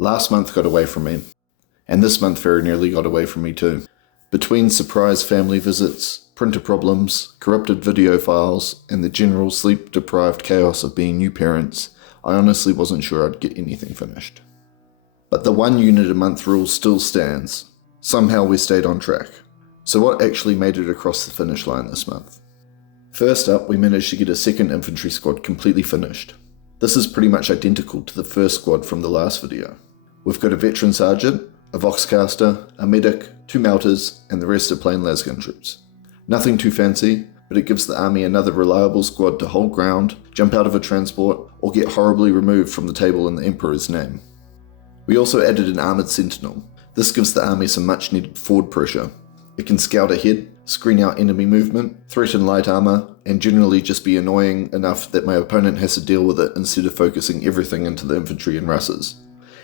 Last month got away from me, and this month very nearly got away from me too. Between surprise family visits, printer problems, corrupted video files, and the general sleep-deprived chaos of being new parents, I honestly wasn't sure I'd get anything finished. But the 1 unit a month rule still stands. Somehow we stayed on track. So what actually made it across the finish line this month? First up, we managed to get a second infantry squad completely finished. This is pretty much identical to the first squad from the last video. We've got a veteran sergeant, a voxcaster, a medic, 2 melters, and the rest are plain lasgun troops. Nothing too fancy, but it gives the army another reliable squad to hold ground, jump out of a transport, or get horribly removed from the table in the Emperor's name. We also added an armoured sentinel. This gives the army some much needed forward pressure. It can scout ahead, screen out enemy movement, threaten light armour, and generally just be annoying enough that my opponent has to deal with it instead of focusing everything into the infantry and Russes.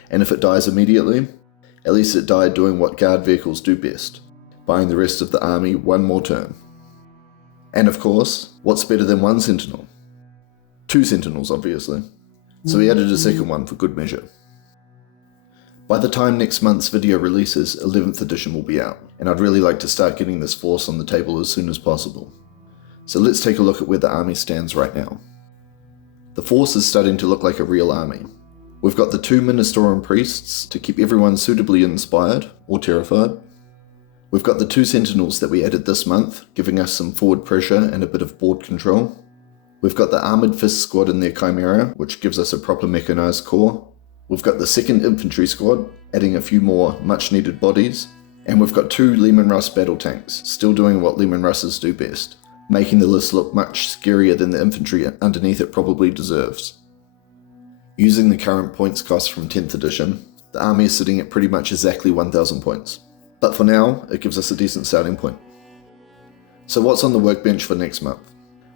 And if it dies immediately, at least it died doing what guard vehicles do best, buying the rest of the army one more turn. And of course, what's better than 1 sentinel? 2 sentinels, obviously. So we added a second one for good measure. By the time next month's video releases, 11th edition will be out, and I'd really like to start getting this force on the table as soon as possible. So let's take a look at where the army stands right now. The force is starting to look like a real army. We've got the 2 Ministorum priests to keep everyone suitably inspired, or terrified. We've got the 2 sentinels that we added this month, giving us some forward pressure and a bit of board control. We've got the Armoured Fist squad in their Chimera, which gives us a proper mechanised corps. We've got the 2nd Infantry squad, adding a few more much needed bodies. And we've got 2 Lehman Russ battle tanks, still doing what Lehman Russes do best, making the list look much scarier than the infantry underneath it probably deserves. Using the current points cost from 10th edition, the army is sitting at pretty much exactly 1,000 points. But for now, it gives us a decent starting point. So what's on the workbench for next month?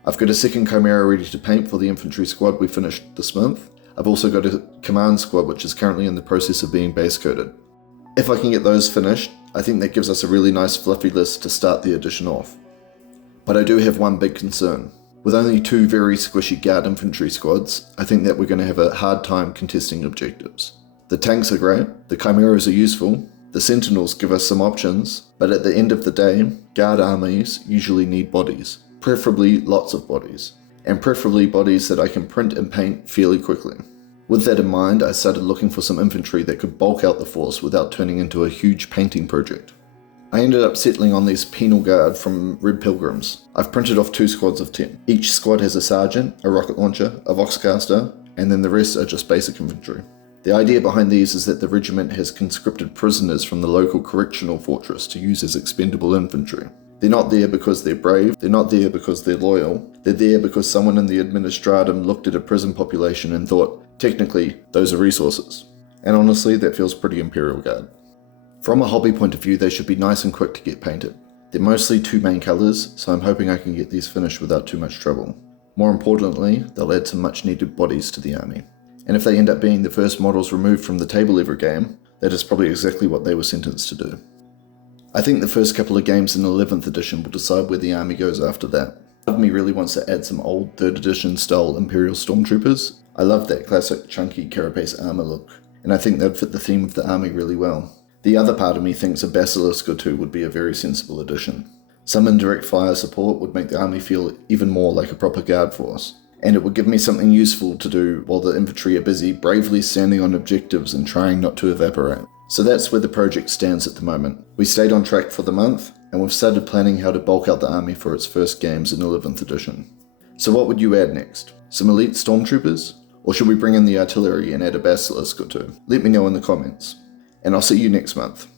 I've got a 2nd Chimera ready to paint for the infantry squad we finished this month. I've also got a command squad which is currently in the process of being base coated. If I can get those finished, I think that gives us a really nice fluffy list to start the edition off. But I do have one big concern. With only 2 very squishy guard infantry squads, I think that we're going to have a hard time contesting objectives. The tanks are great, the chimeras are useful, the sentinels give us some options, but at the end of the day, guard armies usually need bodies, preferably lots of bodies, and preferably bodies that I can print and paint fairly quickly. With that in mind, I started looking for some infantry that could bulk out the force without turning into a huge painting project. I ended up settling on these penal guard from Red Pilgrims. I've printed off 2 squads of 10. Each squad has a sergeant, a rocket launcher, a voxcaster, and then the rest are just basic infantry. The idea behind these is that the regiment has conscripted prisoners from the local correctional fortress to use as expendable infantry. They're not there because they're brave, they're not there because they're loyal, they're there because someone in the administratum looked at a prison population and thought, technically, those are resources. And honestly, that feels pretty Imperial Guard. From a hobby point of view, they should be nice and quick to get painted. They're mostly 2 main colours, so I'm hoping I can get these finished without too much trouble. More importantly, they'll add some much needed bodies to the army. And if they end up being the first models removed from the table every game, that is probably exactly what they were sentenced to do. I think the first couple of games in 11th edition will decide where the army goes after that. Part of me really wants to add some old 3rd edition style Imperial Stormtroopers. I love that classic chunky carapace armour look, and I think they'd fit the theme of the army really well. The other part of me thinks a Basilisk or 2 would be a very sensible addition. Some indirect fire support would make the army feel even more like a proper guard force, and it would give me something useful to do while the infantry are busy bravely standing on objectives and trying not to evaporate. So that's where the project stands at the moment. We stayed on track for the month, and we've started planning how to bulk out the army for its first games in 11th edition. So what would you add next? Some elite stormtroopers? Or should we bring in the artillery and add a Basilisk or 2? Let me know in the comments. And I'll see you next month.